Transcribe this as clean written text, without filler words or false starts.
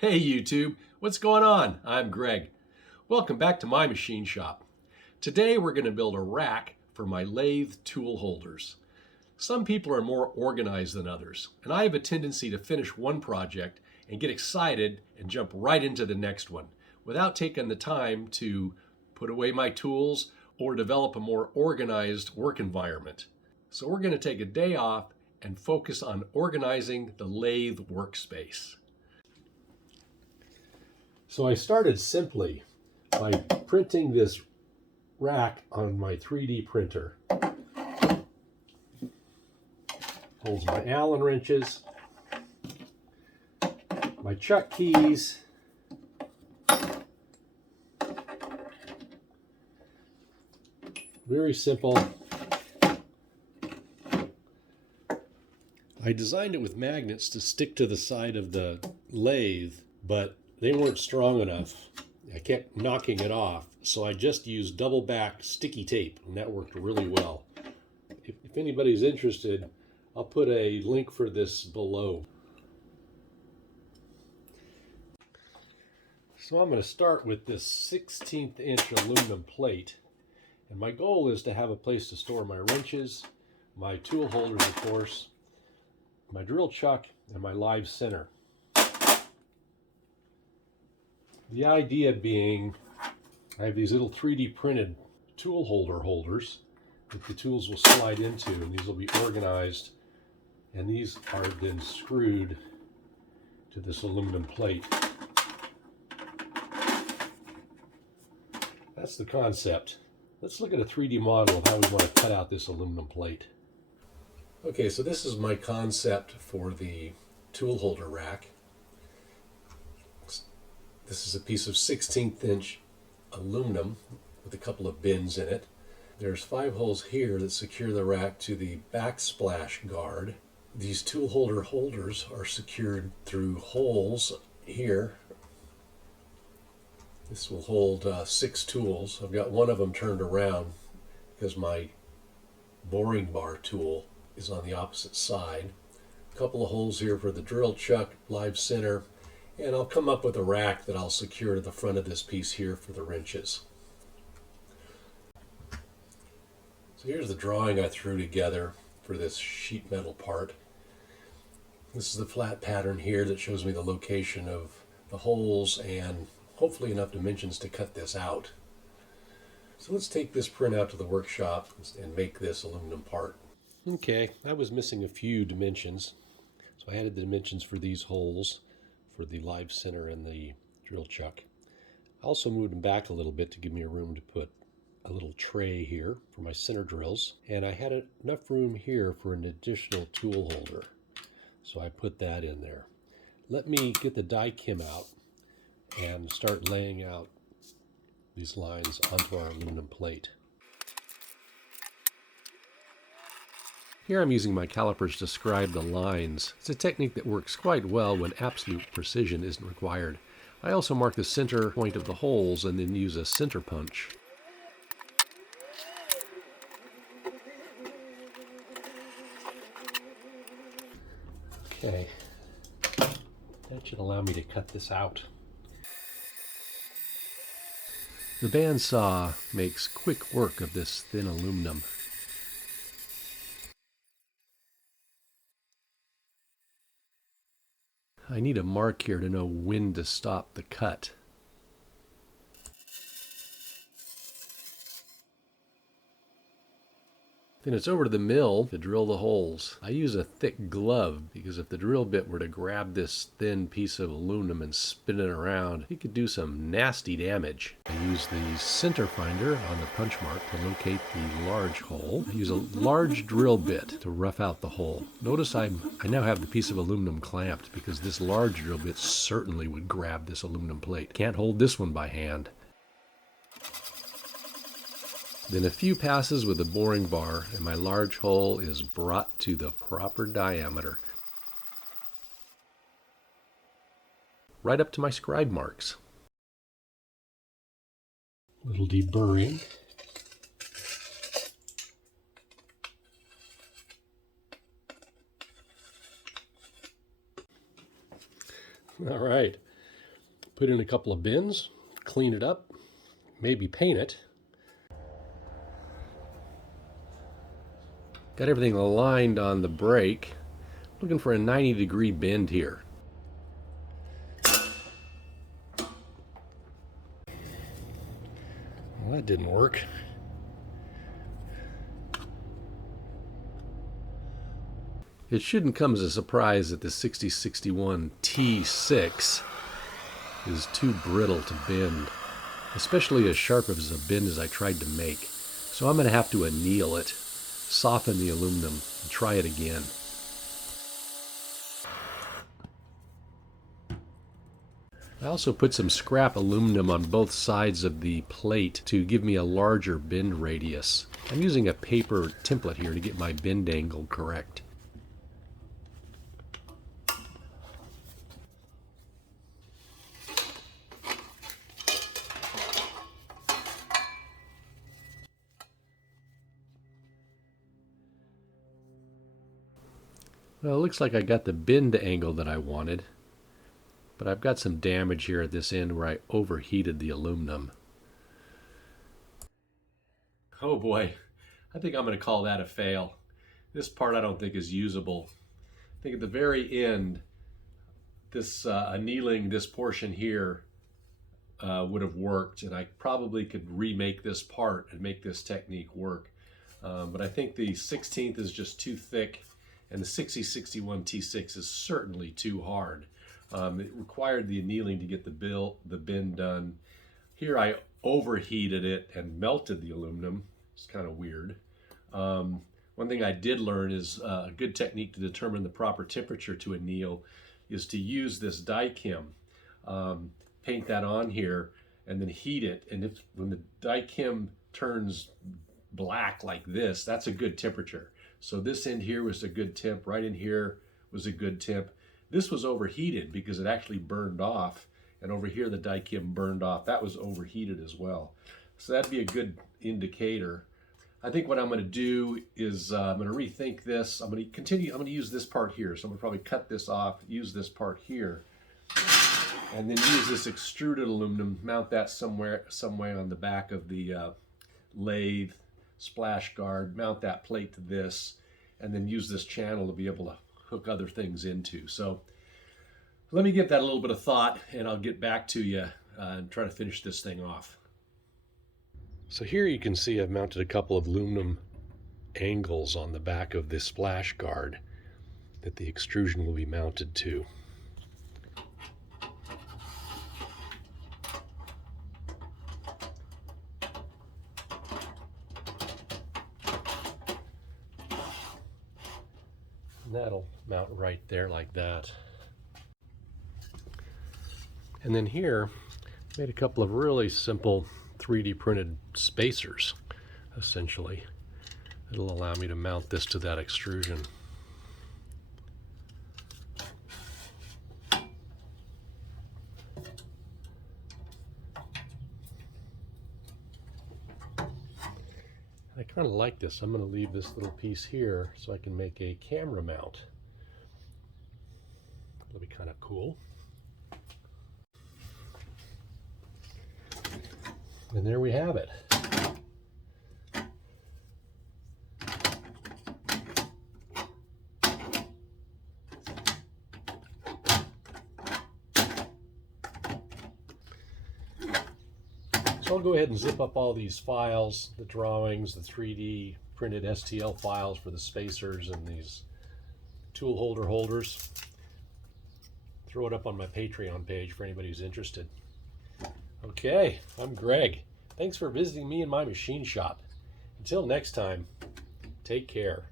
Hey YouTube, what's going on? I'm Greg. Welcome back to my machine shop. Today we're going to build a rack for my lathe tool holders. Some people are more organized than others, and I have a tendency to finish one project and get excited and jump right into the next one without taking the time to put away my tools or develop a more organized work environment. So we're going to take a day off and focus on organizing the lathe workspace. So I started simply by printing this rack on my 3D printer. Holds my Allen wrenches, my chuck keys, very simple. I designed it with magnets to stick to the side of the lathe, but they weren't strong enough. I kept knocking it off, so I just used double back sticky tape, and that worked really well. If anybody's interested, I'll put a link for this below. So I'm going to start with this 16th inch aluminum plate, and my goal is to have a place to store my wrenches, my tool holders of course, my drill chuck, and my live center. The idea being, I have these little 3D printed tool holders that the tools will slide into, and these will be organized, and these are then screwed to this aluminum plate. That's the concept. Let's look at a 3D model of how we want to cut out this aluminum plate. Okay, so this is my concept for the tool holder rack. This is a piece of 16th inch aluminum with a couple of bins in it. There's 5 holes here that secure the rack to the backsplash guard. These tool holder holders are secured through holes here. This will hold 6 tools. I've got one of them turned around because my boring bar tool is on the opposite side. A couple of holes here for the drill chuck, live center, and I'll come up with a rack that I'll secure to the front of this piece here for the wrenches. So here's the drawing I threw together for this sheet metal part. This is the flat pattern here that shows me the location of the holes and hopefully enough dimensions to cut this out. So let's take this print out to the workshop and make this aluminum part. Okay, I was missing a few dimensions, so I added the dimensions for these holes for the live center and the drill chuck. I also moved them back a little bit to give me a room to put a little tray here for my center drills, and I had enough room here for an additional tool holder, so I put that in there. Let me get the die kim out and start laying out these lines onto our aluminum plate. Here I'm using my calipers to scribe the lines. It's a technique that works quite well when absolute precision isn't required. I also mark the center point of the holes and then use a center punch. Okay, that should allow me to cut this out. The bandsaw makes quick work of this thin aluminum. I need a mark here to know when to stop the cut. Then it's over to the mill to drill the holes. I use a thick glove because if the drill bit were to grab this thin piece of aluminum and spin it around, it could do some nasty damage. I use the center finder on the punch mark to locate the large hole. I use a large drill bit to rough out the hole. Notice I now have the piece of aluminum clamped because this large drill bit certainly would grab this aluminum plate. Can't hold this one by hand. Then a few passes with a boring bar and my large hole is brought to the proper diameter. Right up to my scribe marks. Little deburring. All right, put in a couple of bins, clean it up, maybe paint it. Got everything aligned on the brake. Looking for a 90-degree bend here. Well, that didn't work. It shouldn't come as a surprise that the 6061 T6 is too brittle to bend, especially as sharp as a bend as I tried to make. So I'm going to have to anneal it, soften the aluminum, and try it again. I also put some scrap aluminum on both sides of the plate to give me a larger bend radius. I'm using a paper template here to get my bend angle correct. Well, it looks like I got the bend angle that I wanted, but I've got some damage here at this end where I overheated the aluminum. Oh boy, I think I'm going to call that a fail. This part I don't think is usable. I think at the very end, this annealing this portion here would have worked, and I probably could remake this part and make this technique work. But I think the 16th is just too thick, and the 6061 T6 is certainly too hard. It required the annealing to get the bend done. Here I overheated it and melted the aluminum. It's kind of weird. One thing I did learn is a good technique to determine the proper temperature to anneal is to use this die kim. Paint that on here and then heat it. And when the die kim turns black like this, that's a good temperature. So this end here was a good temp, right in here was a good temp. This was overheated because it actually burned off, and over here the die kim burned off. That was overheated as well. So that'd be a good indicator. I think what I'm going to do is I'm going to rethink this. I'm going to use this part here. So I'm going to probably cut this off, use this part here, and then use this extruded aluminum, mount that some way on the back of the lathe splash guard, mount that plate to this, and then use this channel to be able to hook other things into. So let me give that a little bit of thought, and I'll get back to you and try to finish this thing off. So here you can see I've mounted a couple of aluminum angles on the back of this splash guard that the extrusion will be mounted to. And that'll mount right there like that. And then here, made a couple of really simple 3D printed spacers, essentially. It'll allow me to mount this to that extrusion. I kind of like this. I'm going to leave this little piece here so I can make a camera mount. It'll be kind of cool. And there we have it. So I'll go ahead and zip up all these files, the drawings, the 3D printed STL files for the spacers and these tool holder holders. Throw it up on my Patreon page for anybody who's interested. Okay, I'm Greg. Thanks for visiting me in my machine shop. Until next time, take care.